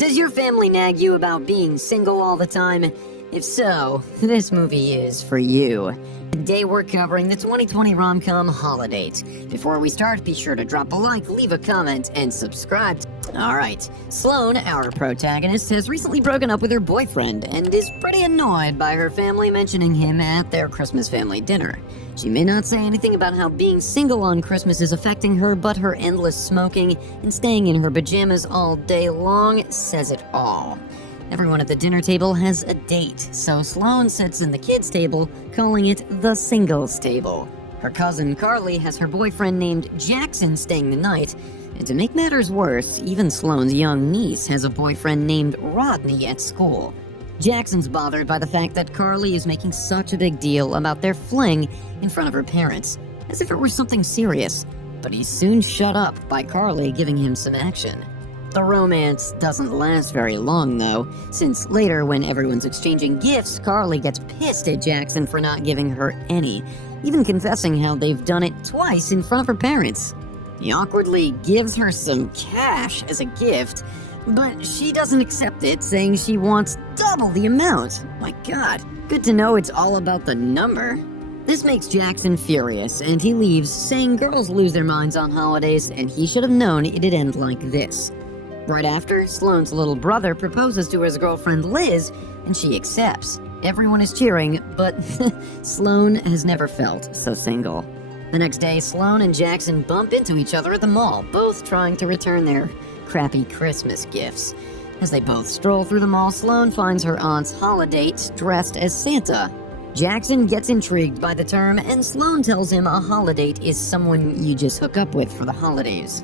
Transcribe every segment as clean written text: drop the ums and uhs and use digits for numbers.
Does your family nag you about being single all the time? If so, this movie is for you. Today we're covering the 2020 rom-com Holidate. Before we start, be sure to drop a like, leave a comment, and subscribe. Alright, Sloane, our protagonist, has recently broken up with her boyfriend and is pretty annoyed by her family mentioning him at their Christmas family dinner. She may not say anything about how being single on Christmas is affecting her, but her endless smoking and staying in her pajamas all day long says it all. Everyone at the dinner table has a date, so Sloane sits in the kids' table, calling it the singles table. Her cousin Carly has her boyfriend named Jackson staying the night, and to make matters worse, even Sloane's young niece has a boyfriend named Rodney at school. Jackson's bothered by the fact that Carly is making such a big deal about their fling in front of her parents, as if it were something serious, but he's soon shut up by Carly giving him some action. The romance doesn't last very long, though, since later when everyone's exchanging gifts, Carly gets pissed at Jackson for not giving her any, even confessing how they've done it twice in front of her parents. He awkwardly gives her some cash as a gift, but she doesn't accept it, saying she wants double the amount. My God, good to know it's all about the number. This makes Jackson furious, and he leaves, saying girls lose their minds on holidays, and he should have known it'd end like this. Right after, Sloane's little brother proposes to his girlfriend Liz, and she accepts. Everyone is cheering, but Sloane has never felt so single. The next day, Sloane and Jackson bump into each other at the mall, both trying to return their crappy Christmas gifts. As they both stroll through the mall, Sloane finds her aunt's Holidate dressed as Santa. Jackson gets intrigued by the term, and Sloane tells him a Holidate is someone you just hook up with for the holidays.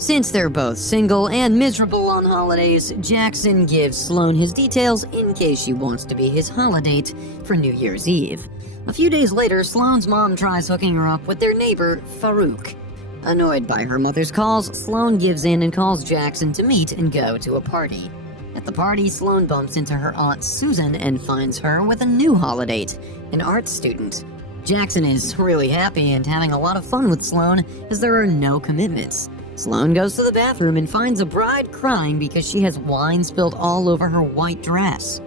Since they're both single and miserable on holidays, Jackson gives Sloane his details in case she wants to be his Holidate for New Year's Eve. A few days later, Sloane's mom tries hooking her up with their neighbor, Farouk. Annoyed by her mother's calls, Sloane gives in and calls Jackson to meet and go to a party. At the party, Sloane bumps into her aunt Susan and finds her with a new Holidate, an art student. Jackson is really happy and having a lot of fun with Sloane as there are no commitments. Sloane goes to the bathroom and finds a bride crying because she has wine spilled all over her white dress.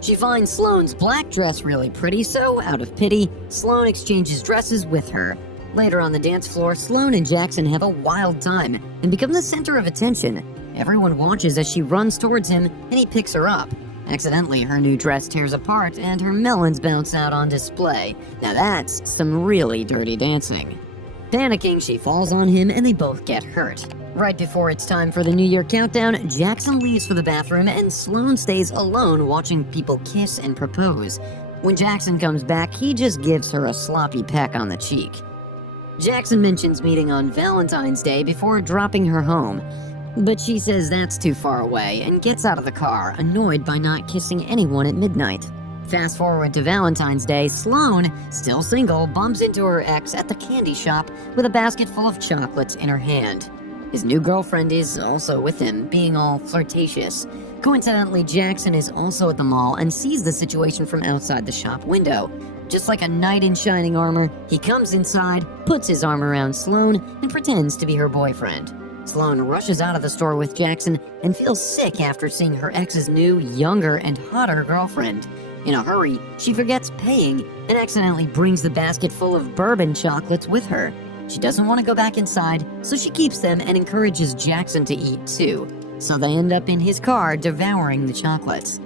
She finds Sloane's black dress really pretty, so out of pity, Sloane exchanges dresses with her. Later on the dance floor, Sloane and Jackson have a wild time and become the center of attention. Everyone watches as she runs towards him and he picks her up. Accidentally, her new dress tears apart and her melons bounce out on display. Now that's some really dirty dancing. Panicking, she falls on him and they both get hurt. Right before it's time for the New Year countdown, Jackson leaves for the bathroom and Sloane stays alone watching people kiss and propose. When Jackson comes back, he just gives her a sloppy peck on the cheek. Jackson mentions meeting on Valentine's Day before dropping her home, but she says that's too far away and gets out of the car, annoyed by not kissing anyone at midnight. Fast forward to Valentine's Day, Sloane, still single, bumps into her ex at the candy shop with a basket full of chocolates in her hand. His new girlfriend is also with him, being all flirtatious. Coincidentally, Jackson is also at the mall and sees the situation from outside the shop window. Just like a knight in shining armor, he comes inside, puts his arm around Sloane, and pretends to be her boyfriend. Sloane rushes out of the store with Jackson and feels sick after seeing her ex's new, younger, and hotter girlfriend. In a hurry, she forgets paying and accidentally brings the basket full of bourbon chocolates with her. She doesn't want to go back inside, so she keeps them and encourages Jackson to eat too. So they end up in his car devouring the chocolates.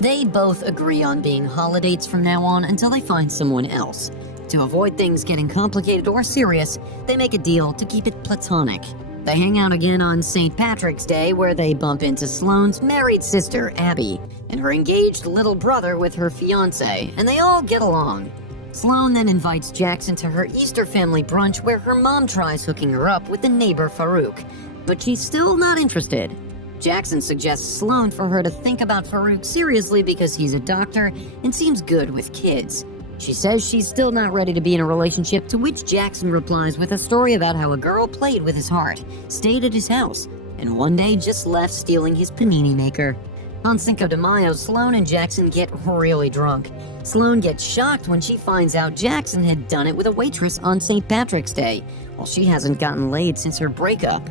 They both agree on being Holidates from now on until they find someone else. To avoid things getting complicated or serious, they make a deal to keep it platonic. They hang out again on St. Patrick's Day, where they bump into Sloane's married sister, Abby, and her engaged little brother with her fiancé, and they all get along. Sloane then invites Jackson to her Easter family brunch, where her mom tries hooking her up with the neighbor Farouk, but she's still not interested. Jackson suggests Sloane for her to think about Farouk seriously because he's a doctor and seems good with kids. She says she's still not ready to be in a relationship, to which Jackson replies with a story about how a girl played with his heart, stayed at his house, and one day just left stealing his panini maker. On Cinco de Mayo, Sloane and Jackson get really drunk. Sloane gets shocked when she finds out Jackson had done it with a waitress on St. Patrick's Day, while she hasn't gotten laid since her breakup.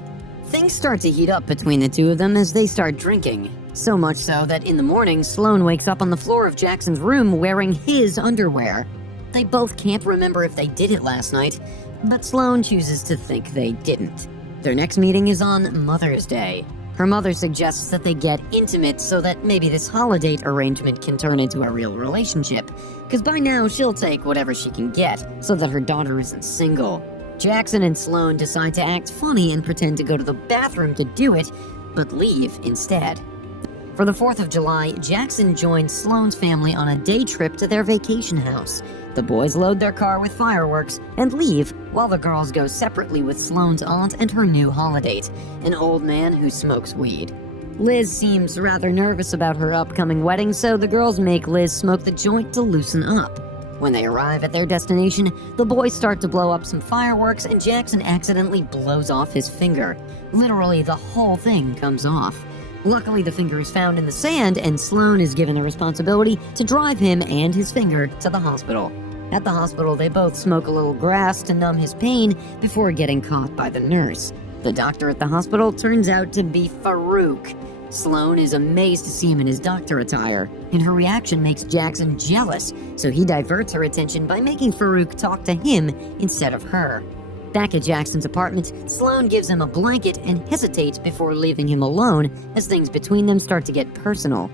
Things start to heat up between the two of them as they start drinking. So much so that in the morning, Sloane wakes up on the floor of Jackson's room wearing his underwear. They both can't remember if they did it last night, but Sloane chooses to think they didn't. Their next meeting is on Mother's Day. Her mother suggests that they get intimate so that maybe this Holidate arrangement can turn into a real relationship, because by now she'll take whatever she can get so that her daughter isn't single. Jackson and Sloane decide to act funny and pretend to go to the bathroom to do it, but leave instead. For the 4th of July, Jackson joins Sloane's family on a day trip to their vacation house. The boys load their car with fireworks and leave, while the girls go separately with Sloane's aunt and her new Holidate, an old man who smokes weed. Liz seems rather nervous about her upcoming wedding, so the girls make Liz smoke the joint to loosen up. When they arrive at their destination, the boys start to blow up some fireworks and Jackson accidentally blows off his finger. Literally, the whole thing comes off. Luckily, the finger is found in the sand, and Sloane is given the responsibility to drive him and his finger to the hospital. At the hospital, they both smoke a little grass to numb his pain before getting caught by the nurse. The doctor at the hospital turns out to be Farouk. Sloane is amazed to see him in his doctor attire, and her reaction makes Jackson jealous, so he diverts her attention by making Farouk talk to him instead of her. Back at Jackson's apartment, Sloane gives him a blanket and hesitates before leaving him alone as things between them start to get personal.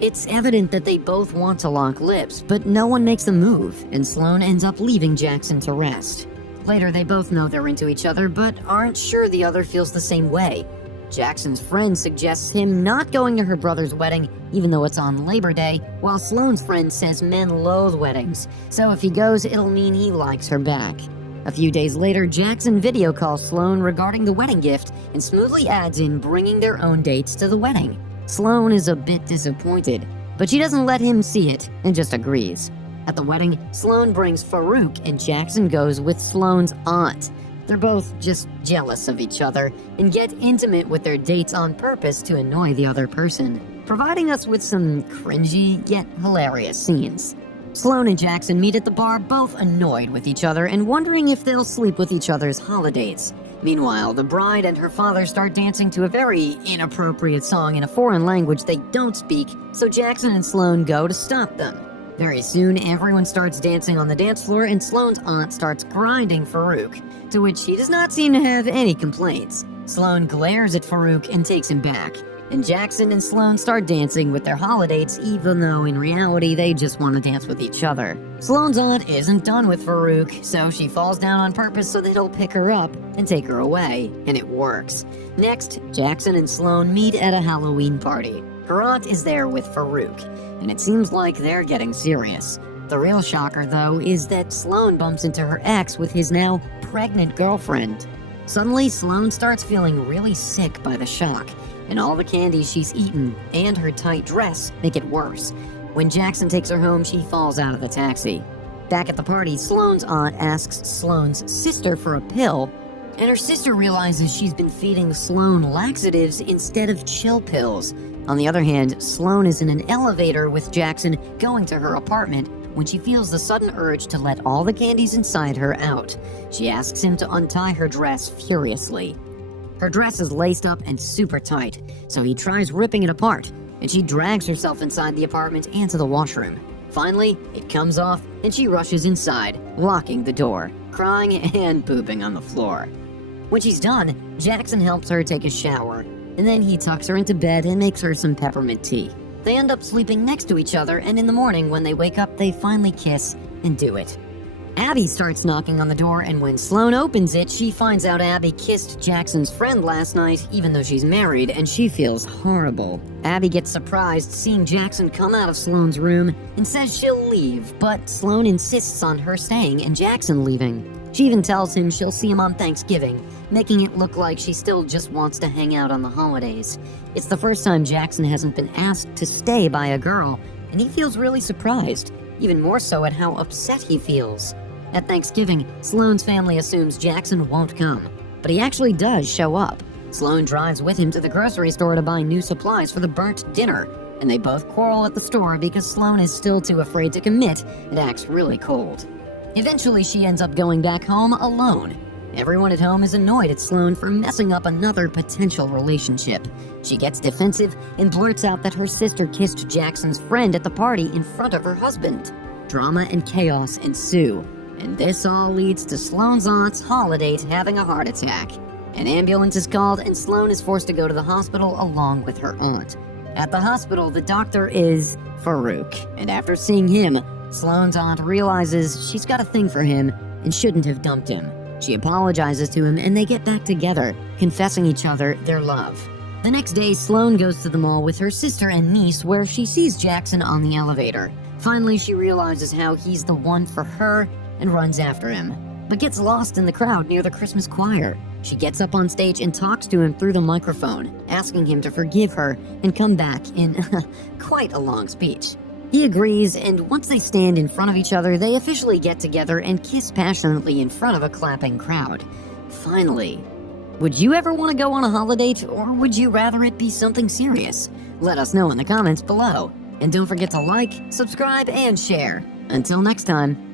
It's evident that they both want to lock lips, but no one makes a move, and Sloane ends up leaving Jackson to rest. Later, they both know they're into each other, but aren't sure the other feels the same way. Jackson's friend suggests him not going to her brother's wedding, even though it's on Labor Day, while Sloane's friend says men loathe weddings, so if he goes, it'll mean he likes her back. A few days later, Jackson video calls Sloane regarding the wedding gift and smoothly adds in bringing their own dates to the wedding. Sloane is a bit disappointed, but she doesn't let him see it and just agrees. At the wedding, Sloane brings Farouk and Jackson goes with Sloane's aunt. They're both just jealous of each other and get intimate with their dates on purpose to annoy the other person, providing us with some cringy yet hilarious scenes. Sloane and Jackson meet at the bar, both annoyed with each other and wondering if they'll sleep with each other's holidays. Meanwhile, the bride and her father start dancing to a very inappropriate song in a foreign language they don't speak, so Jackson and Sloane go to stop them. Very soon, everyone starts dancing on the dance floor and Sloane's aunt starts grinding Farouk, to which he does not seem to have any complaints. Sloane glares at Farouk and takes him back, and Jackson and Sloane start dancing with their Holidates, even though in reality they just want to dance with each other. Sloane's aunt isn't done with Farouk, so she falls down on purpose so that he'll pick her up and take her away, and it works. Next, Jackson and Sloane meet at a Halloween party. Her aunt is there with Farouk, and it seems like they're getting serious. The real shocker, though, is that Sloane bumps into her ex with his now pregnant girlfriend. Suddenly, Sloane starts feeling really sick by the shock, and all the candy she's eaten and her tight dress make it worse. When Jackson takes her home, she falls out of the taxi. Back at the party, Sloane's aunt asks Sloane's sister for a pill, and her sister realizes she's been feeding Sloane laxatives instead of chill pills. On the other hand, Sloane is in an elevator with Jackson going to her apartment when she feels the sudden urge to let all the candies inside her out. She asks him to untie her dress furiously. Her dress is laced up and super tight, so he tries ripping it apart, and she drags herself inside the apartment and to the washroom. Finally, it comes off, and she rushes inside, locking the door, crying and pooping on the floor. When she's done, Jackson helps her take a shower, and then he tucks her into bed and makes her some peppermint tea. They end up sleeping next to each other, and in the morning when they wake up, they finally kiss and do it. Abby starts knocking on the door, and when Sloane opens it, she finds out Abby kissed Jackson's friend last night, even though she's married, and she feels horrible. Abby gets surprised seeing Jackson come out of Sloane's room and says she'll leave, but Sloane insists on her staying and Jackson leaving. She even tells him she'll see him on Thanksgiving, making it look like she still just wants to hang out on the holidays. It's the first time Jackson hasn't been asked to stay by a girl, and he feels really surprised, even more so at how upset he feels. At Thanksgiving, Sloane's family assumes Jackson won't come, but he actually does show up. Sloane drives with him to the grocery store to buy new supplies for the burnt dinner, and they both quarrel at the store because Sloane is still too afraid to commit and acts really cold. Eventually, she ends up going back home alone. Everyone at home is annoyed at Sloane for messing up another potential relationship. She gets defensive and blurts out that her sister kissed Jackson's friend at the party in front of her husband. Drama and chaos ensue, and this all leads to Sloane's aunt's Holidate having a heart attack. An ambulance is called and Sloane is forced to go to the hospital along with her aunt. At the hospital, the doctor is Farouk, and after seeing him, Sloane's aunt realizes she's got a thing for him and shouldn't have dumped him. She apologizes to him and they get back together, confessing each other their love. The next day, Sloane goes to the mall with her sister and niece where she sees Jackson on the elevator. Finally, she realizes how he's the one for her and runs after him, but gets lost in the crowd near the Christmas choir. She gets up on stage and talks to him through the microphone, asking him to forgive her and come back in quite a long speech. He agrees, and once they stand in front of each other, they officially get together and kiss passionately in front of a clapping crowd. Finally. Would you ever want to go on a Holidate, or would you rather it be something serious? Let us know in the comments below. And don't forget to like, subscribe, and share. Until next time.